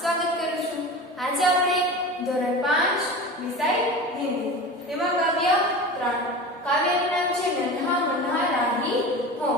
स्वागत करू छू। आज આપણે ધોરણ 5 વિષય હિન્દી તેમાં કાવ્ય 3 કાવ્યનું નામ છે નન્હા મુન્હા રાહી હો।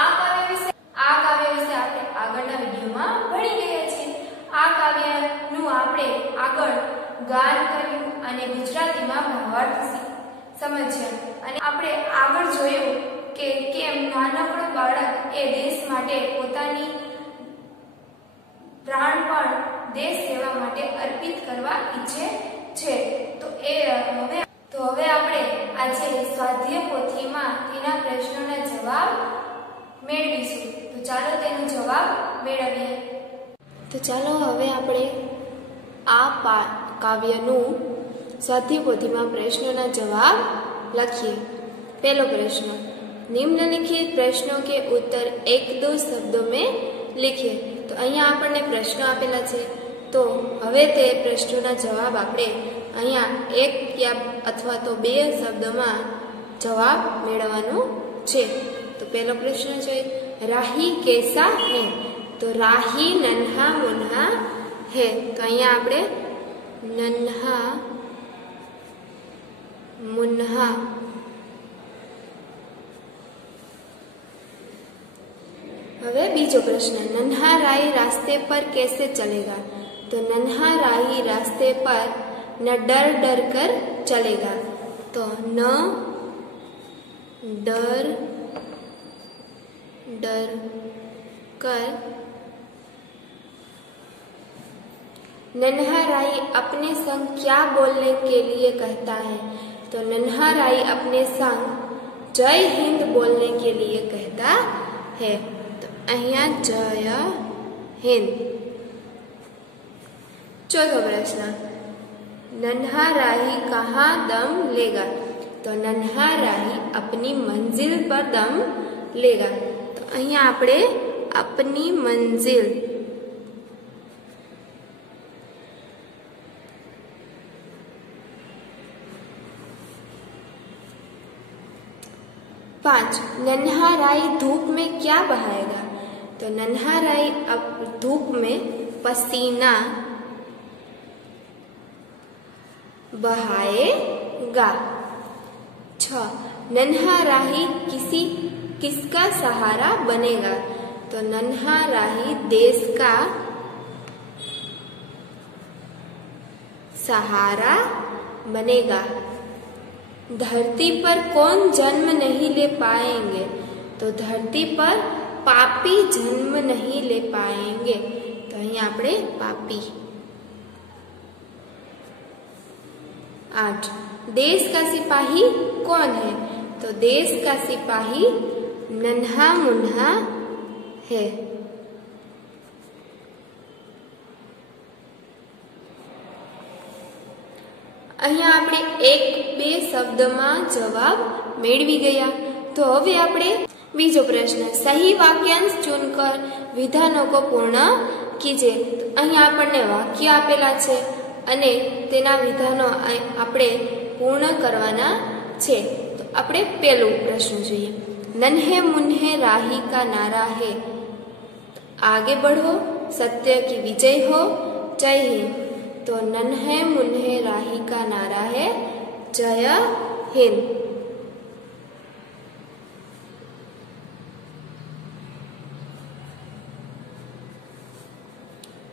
આ કાવ્ય વિશે આપણે આગળના વિડિયોમાં ભણી ગયા છે। આ કાવ્યનું આપણે આગળ ગાન કર્યું અને ગુજરાતીમાં ભાવાર્થ સમજ્યા અને આપણે આગળ જોયું કે કેમ નાનકડું બાળક એ દેશ માટે પોતાની प्राणपण देश सेवा माटे अर्पित करवा इच्छे छे। तो हवे आपणे आजे स्वाध्याय पोथीमां तेना प्रश्नोना जवाब मेळवीशुं। तो चालो तेनो जवाब मेळवीए। तो चालो हवे आपणे आ काव्यनुं स्वाध्याय पोथीमां प्रश्नोना जवाब लखीए। पहलो प्रश्न, निम्नलिखित प्रश्नों के उत्तर 1-2 शब्दों में लिखिए। तो अहींया आपणे प्रश्न आपेला छे, तो हवे ते प्रश्नोना जवाब आपणे अहींया 1 या अथवा तो 2 शब्दोमां जवाब मेळवવાનો छे। तो पहलो प्रश्न जोईए, राही कैसा है? तो राही नन्हा मुन्हा है। तो अहींया आपणे नन्हा मुन्हा हवे बीजो प्रश्न, नन्हा राही रास्ते पर कैसे चलेगा? तो नन्हा राही रास्ते पर न डर डर कर चलेगा। तो न डर डर कर। नन्हा राही अपने संग क्या बोलने के लिए कहता है? तो नन्हा राही अपने संग जय हिंद बोलने के लिए कहता है। अहिया जय हिंद। चौथो प्रश्न, नन्हा राही कहाँ दम लेगा? तो नन्हा राही अपनी मंजिल पर दम लेगा। तो अहिया आपणे अपनी मंजिल पांच, नन्हा राही धूप में क्या बहाएगा? तो नन्हा राही अब धूप में पसीना बहाएगा। 6, नन्हा राही किसका सहारा बनेगा? तो नन्हा राही देश का सहारा बनेगा। धरती पर कौन जन्म नहीं ले पाएंगे? तो धरती पर पापी जन्म नहीं ले पाएंगे। तो अहीं आपणे पापी। 8, देश का सिपाही कौन है? तो देश का सिपाही नन्हा मुन्हा है। अहींया आपणे 1-2 शब्दमां जवाब मेळवी गया। तो हवे आपणे बीजो प्रश्न, सही वाक्यांश चुनकर विधानों को पूर्ण कीजिए। तो अहीं आपणे वाक्य आपेला छे अने तेना विधानो आपणे पूर्ण करवाना छे। तो आपणे पहेलो प्रश्न जोईए, नन्हे मुन्हे राही का नारा है, आगे बढ़ो, सत्य की विजय हो, जय हिंद। तो नन्हे मुन्हे राही का नारा है जय हिंद।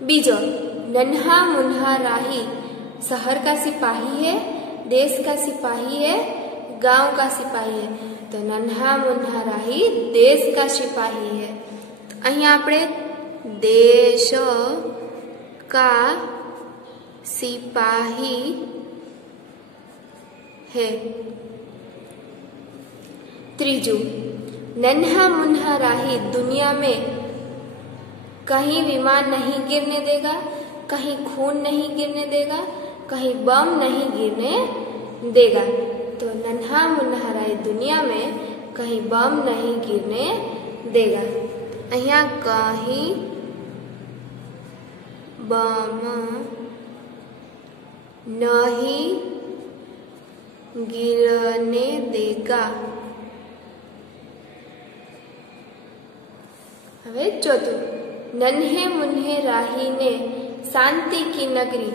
बीजो, नन्हा मुन्हा राही शहर का सिपाही है, देश का सिपाही है, गांव का सिपाही है। तो नन्हा मुन्हा राही देश का सिपाही है। तो अहीं आपणे देश का सिपाही है। त्रीजू, नन्हा मुन्हा राही दुनिया में कहीं विमान नहीं गिरने देगा, कहीं खून नहीं गिरने देगा, कहीं बम नहीं गिरने देगा। तो नन्हा मुन्हा राही दुनिया में कहीं बम नहीं गिरने देगा। અહીંયા કहीं बम नहीं गिरने देगा। हवे चौथुं, नन्हे मुन्हे राही ने शांति की नगरी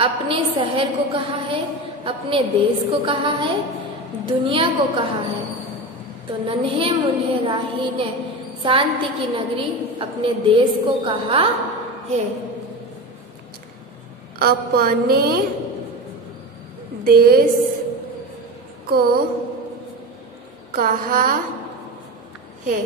अपने शहर को कहा है, अपने देश को कहा है, दुनिया को कहा है। तो नन्हे मुन्हे राही ने शांति की नगरी अपने देश को कहा है। अपने देश को कहा है।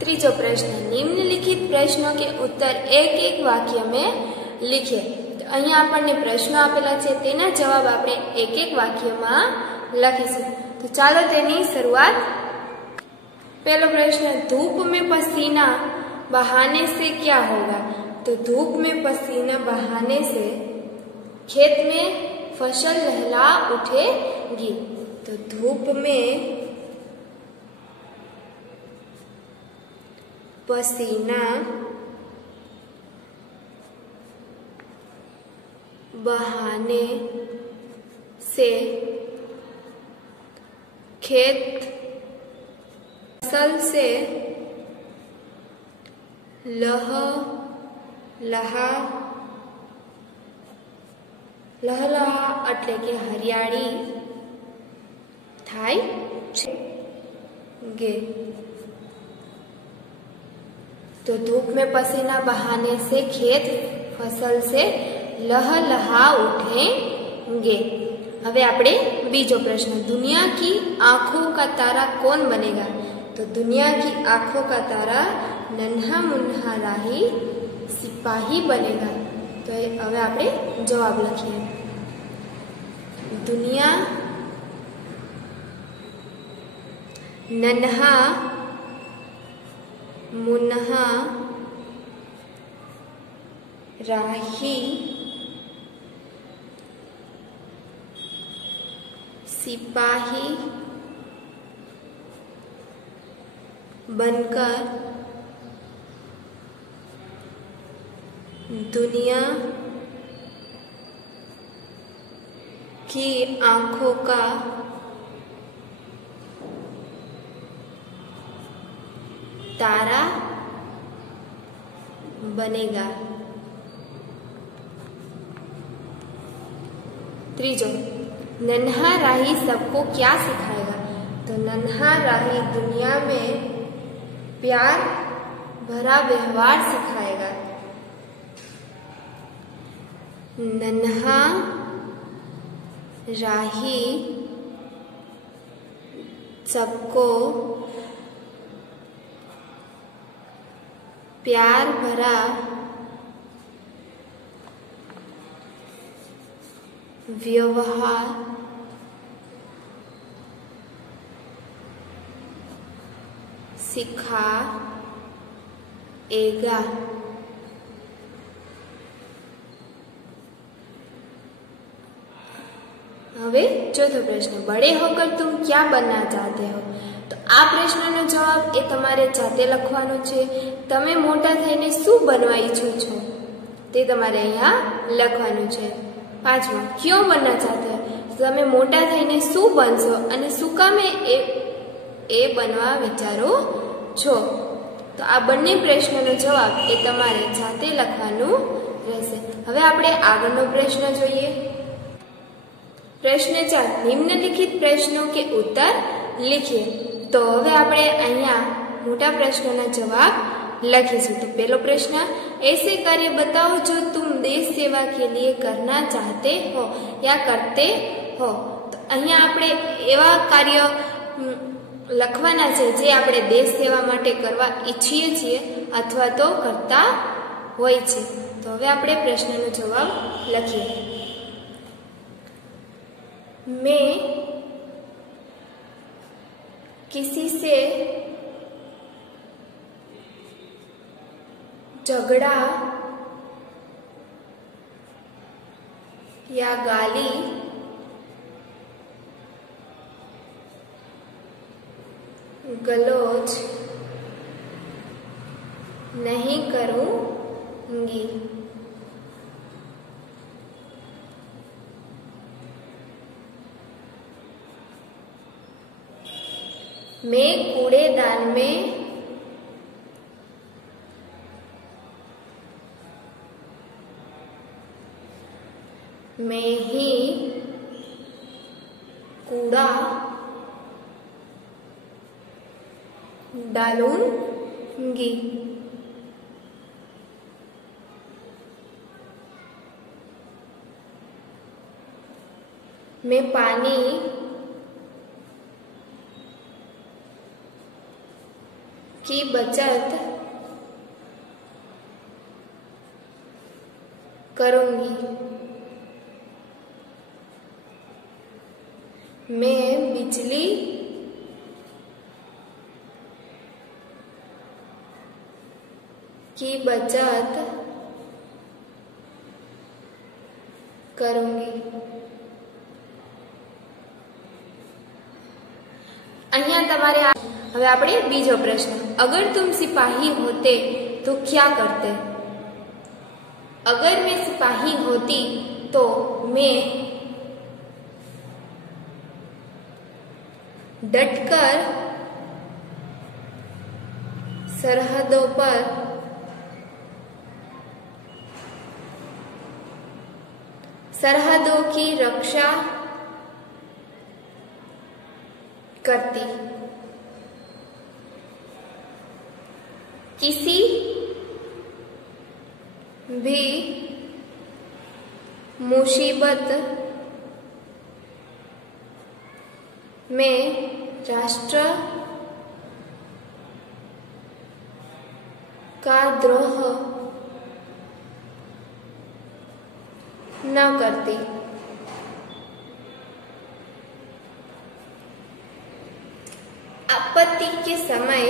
तीसरा प्रश्न, निम्नलिखित प्रश्नों के उत्तर एक एक वाक्य में लिखिए। तो अहीं आपने प्रश्नो आपेला छे तेना जवाब आपणे एक एक वाक्य में लखीशुं। तो चलो तेनी शुरुआत। पहलो प्रश्न, धूप में पसीना बहाने से क्या होगा? तो धूप में पसीना बहाने से खेत में फसल लहला उठेगी। तो धूप में पसीना बहाने से खेत फसल से लहलहा એટલે કે હરિયાળી થાય છે। तो धूप में पसीना बहाने से खेत फसल से लहलहा उठेंगे। हवे आपणे बीजो प्रश्न, दुनिया की आंखों का तारा कौन बनेगा? तो दुनिया की आंखों का तारा नन्हा मुन्हा राही सिपाही बनेगा। तो हवे आपणे जवाब लखीए। दुनिया नन्हा मुन्हा राही सिपाही बनकर दुनिया की आंखों का तारा बनेगा। तीजो, नन्हा राही सबको क्या सिखाएगा? तो नन्हा राही दुनिया में प्यार भरा व्यवहार सिखाएगा। नन्हा राही सबको प्यार भरा व्यवहार सिखाएगा। हवे चौथो प्रश्न, बड़े होकर तुम क्या बनना चाहते हो? तो आ प्रश्ननो जवाब ए तमारे जाते लखवानो छे। तमे मोटा थईने शुं बनवा इच्छो छो ते तमारे अहींया लखवानुं छे। पांचमो, क्यों बनना चाहते हो? तमे मोटा थईने शुं बनशो अने शुं कामे ए बनवा विचारो छो? तो आ बंने प्रश्नोनो जवाब ए तमारे जाते लखवानुं रहेशे। हवे आपणे आगळनो प्रश्न जोईए। प्रश्न 4, निम्नलिखित प्रश्नों के उत्तर लिखिए। तो हवे आपणे अहींया मोटा प्रश्नोना जवाब लखीशुं। तो पहलो प्रश्न, ऐसे कार्य बताओ जो तुम देश सेवा के लिए करना चाहते हो या करते हो। तो अहींया आपणे एवा कार्य लखवाना छे जे आपणे देश सेवा माटे करवा इच्छीए छीए अथवा तो करता होय छे। तो हवे आपणे प्रश्ननो जवाब लखीए। मैं किसी से झगड़ा या गाली गलोच नहीं करूंगी। मैं कूड़ेदान में मैं ही कूड़ा डालूंगी। मैं पानी की बचत करूंगी। मैं बिजली की बचत करूंगी। અહીંયા તમારે હવે આપણે બીજો પ્રશ્ન, अगर तुम सिपाही होते तो क्या करते? अगर मैं सिपाही होती तो मैं डटकर सरहदों पर सरहदों की रक्षा करती। किसी भी मुसीबत में राष्ट्र का द्रोह न करती। आपत्ति के समय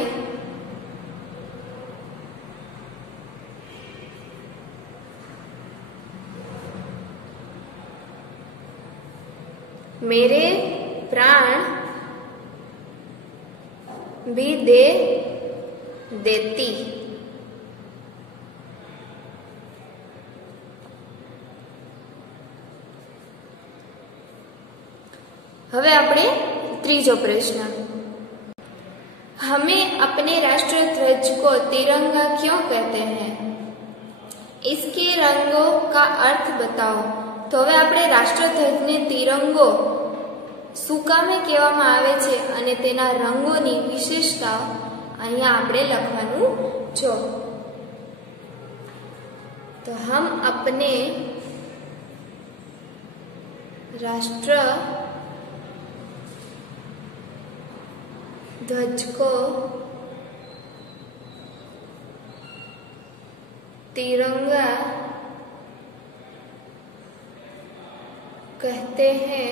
मेरे प्राण भी दे देती। હવે આપણે ત્રીજો પ્રશ્ન, हमें अपने राष्ट्र ध्वज को तिरंगा क्यों कहते हैं? इसके रंगों का अर्थ बताओ। तो હવે આપણે રાષ્ટ્રધ્વજને તિરંગો શું કામે કહેવામાં આવે છે અને તેના રંગોની વિશેષતા અહીંયા આપણે લખવાનું છે। तो हम अपने राष्ट्र ध्वज को तिरंगा कहते हैं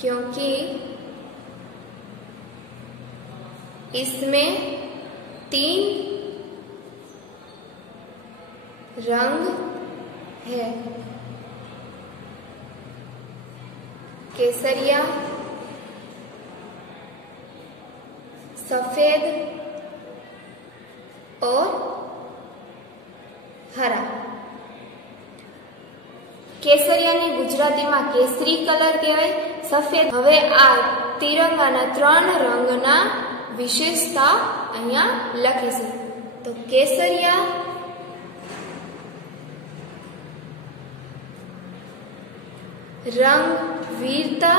क्योंकि इसमें 3 रंग है, केसरिया, सफेद और हरा। केसरिया ने गुजराती में केसरी कलर कहवाय, सफेद। हवे आ तिरंगाना 3 रंगना विशेषता अहींया लखीशुं। तो केसरिया रंग वीरता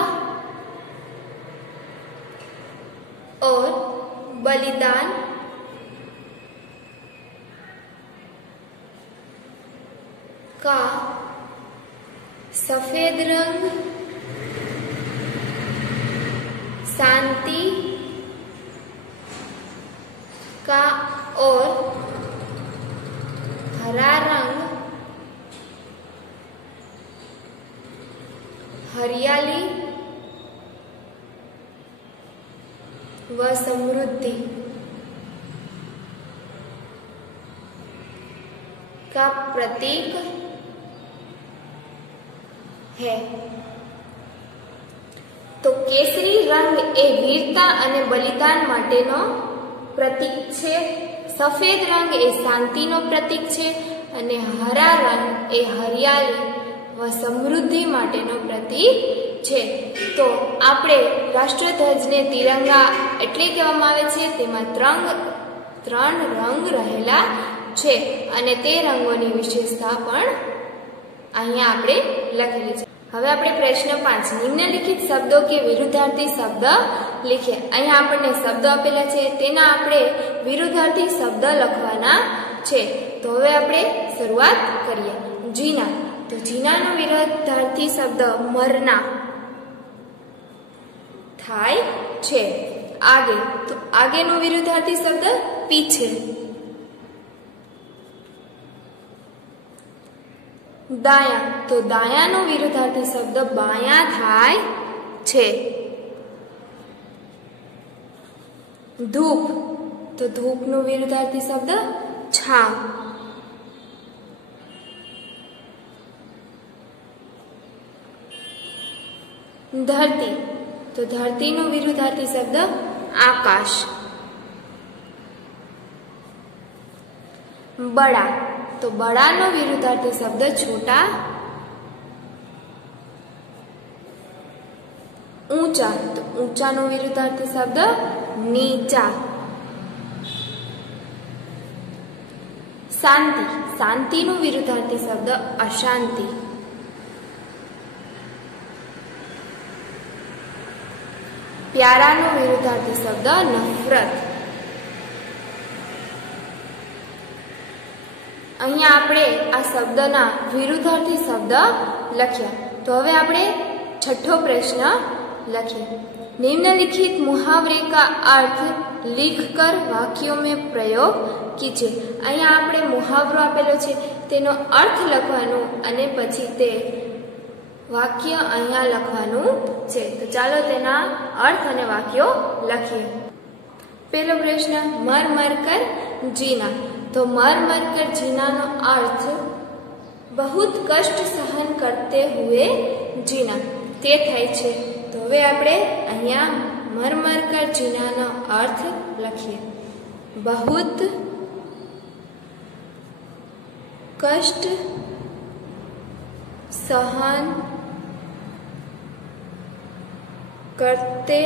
और बलिदान का, सफेद रंग शांति का और हरा रंग हरियाली व समृद्धि का प्रतीक है। તો કેસરી રંગ એ વીરતા અને બલિદાન માટેનો પ્રતીક છે, સફેદ રંગ એ શાંતિનો પ્રતીક છે અને હરા રંગ એ હરિયાળી વ સમૃદ્ધિ માટેનો પ્રતીક છે. તો આપણે રાષ્ટ્રધ્વજને તિરંગા એટલે કહેવામાં આવે છે. તેમાં ત્રણ રંગ રહેલા છે અને તે રંગોની વિશેષતા પણ અહીંયા આપણે લખેલી છે. હવે આપણે પ્રશ્ન 5 નિમ્નલિખિત શબ્દો કે વિરુદ્ધાર્થી શબ્દ લખીએ. અહીંયા આપણને શબ્દ આપેલા છે, તેના આપણે વિરુદ્ધાર્થી શબ્દ લખવાના છે. તો હવે આપણે શરૂઆત કરીએ. જીના, તો જીનાનો વિરુદ્ધાર્થી શબ્દ મરના થાય છે. આગે, તો આગેનો વિરુદ્ધાર્થી શબ્દ પીછે. દાયા, તો દાયાનો વિરુદ્ધાર્થી શબ્દ બાયા થાય છે. ધૂપ, તો ધૂપનો વિરુદ્ધાર્થી શબ્દ છાવ. ધરતી, તો ધરતીનો વિરુદ્ધાર્થી શબ્દ આકાશ. બડા, તો બડાનો વિરુદ્ધાર્થી શબ્દ છોટા. ઊંચા, તો ઊંચાનો વિરુદ્ધાર્થી શબ્દ નીચા. શાંતિ, શાંતિનો વિરુદ્ધાર્થી શબ્દ અશાંતિ. પ્યારાનો વિરુદ્ધાર્થી શબ્દ નફરત. અહીંયા આપણે આ શબ્દના વિરુદ્ધાર્થી શબ્દ લખ્યા. તો હવે આપણે છઠ્ઠો પ્રશ્ન લખીએ. निम्नलिखित मुहावरे का अर्थ लिखकर वाक्यों में प्रयोग कीजिए. અહીંયા આપણે મુહાવરો આપેલો છે, તેનો અર્થ લખવાનું અને પછી તે વાક્ય અહીંયા લખવાનું છે. તો ચાલો તેના અર્થ અને વાક્યો લખીએ. પહેલો પ્રશ્ન, મર મર કર જીના. तो मर मर कर जीना नो अर्थ बहुत कष्ट सहन करते हुए जीना ते थाय छे. तो हवे आपणे अहींया मर मर कर जीना नो अर्थ लखीए. बहुत कष्ट सहन करते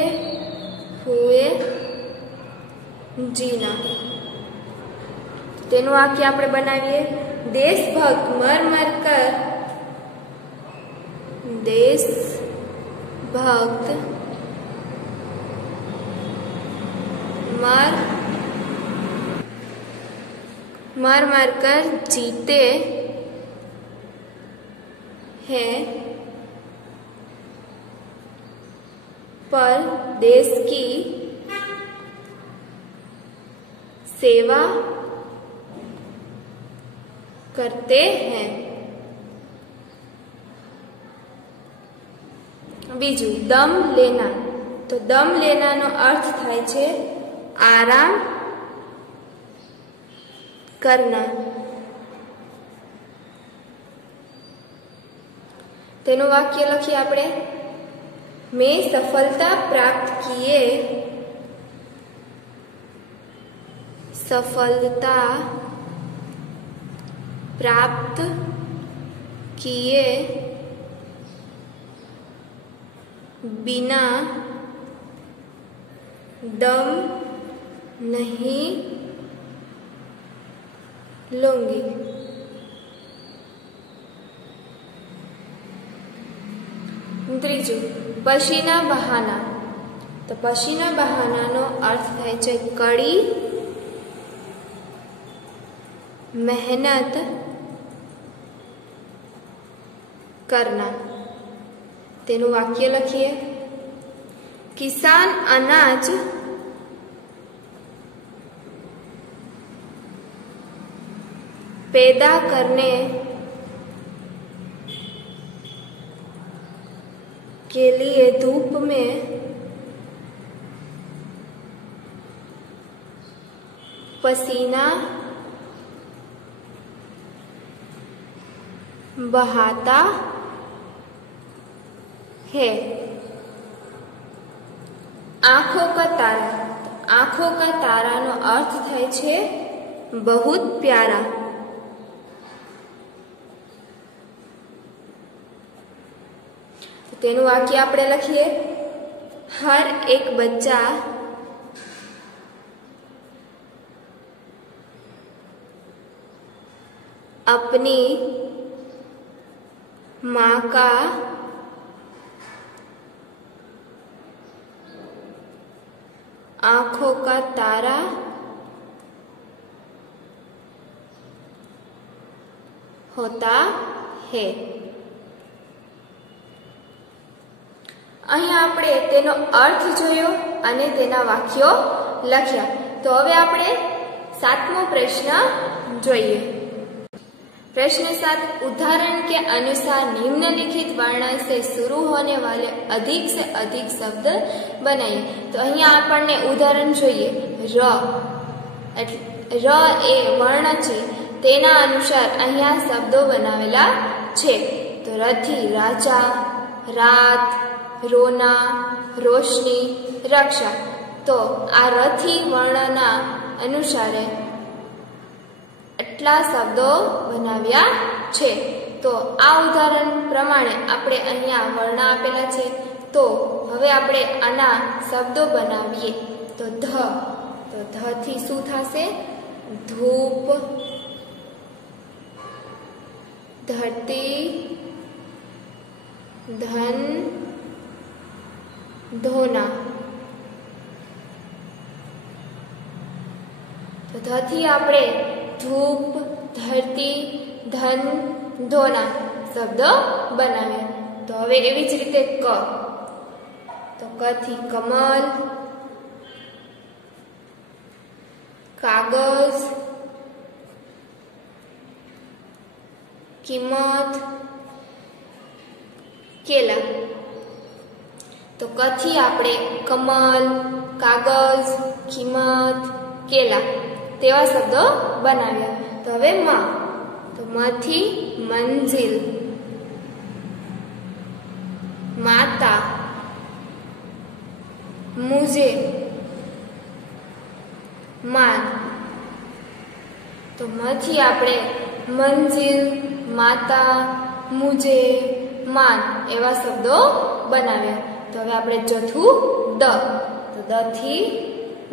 हुए जीना. तेनु वाक्य आपणे बनावीए. देशभक्त मर मर कर देशभक्त मर मर कर जीते हैं पर देश की सेवा करते हैं. बीजू दम लेना. तो दम लेना नो अर्थ थाय छे आराम करना. तेनु वाक्य लखीए आपणे. मैं सफलता प्राप्त किए सफलता प्राप्त किए बिना दम नहीं लूंगी. त्रीजू पछीना बहाना. तो पछीना बहाना नो अर्थ थाय छे कड़ी मेहनत करना. तेनु वाक्य लखीए. किसान अनाज पैदा करने के लिए धूप में पसीना बहाता है. आँखों का तारा, आँखों का ताराનો અર્થ થાય છે बहुत प्यारा। તેનું વાક્ય આપણે લખીએ, हर एक बच्चा अपनी माँ का आँखों का तारा होता है। અહીંયા આપણે તેનો અર્થ જોયો અને તેના વાક્યો લખ્યા। તો હવે આપણે 7મો પ્રશ્ન જોઈએ। प्रश्न 7, उदाहरण के अनुसार निम्नलिखित वर्ण से शुरू होने वाले अधिक से अधिक शब्द बनाइए। तो અહીંયા આપણને ઉદાહરણ જોઈએ, र એ વર્ણ છે, તેના અનુસાર અહીંયા શબ્દો બનાવેલા છે। તો રથી રાજા, રાત, રોના, રોશની, રક્ષા। તો આ રથી વર્ણના અનુસારે એટલા શબ્દો બનાવ્યા છે। તો આ ઉદાહરણ પ્રમાણે આપણે અહીંયા વર્ણ આપેલા છે। તો હવે આપણે આના શબ્દો બનાવીએ। તો ધ થી શું થશે? ધૂપ, धरती, धन, धोना। तो ध थी आपणे धूप, धरती, धन, धोना शब्द बनाव्या। तो हवे एवी ज रीते क, तो क थी कमल, कागज, किंमत, केला। तो क थी आपणे कमल, कागज, किंमत, केला तेवा शब्दो बनाव्या। तो हवे म, तो म थी मंजिल, माता, मुझे, मान। तो म थी आपणे मंजिल, माता, मुझे, मान एवा शब्दो बनाव्या। तो हवे आपणे चौथुं द, तो द थी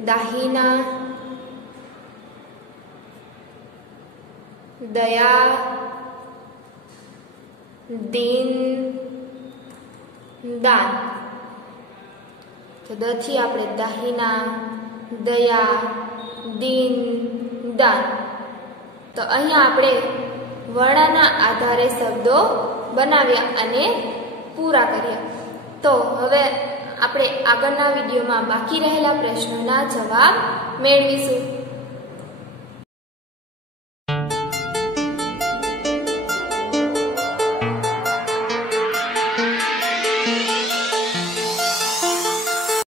दाहिना, दया, दीन, दान। तो द थी आपणे दाहिना, दया, दीन, दान। तो अहींया आपणे वर्णना आधारे शब्दों बनाव्या अने पूरा कर्या। तो हवे आपणे आगळना विडियोमां बाकी रहेला प्रश्नोना जवाब मेळवीशुं।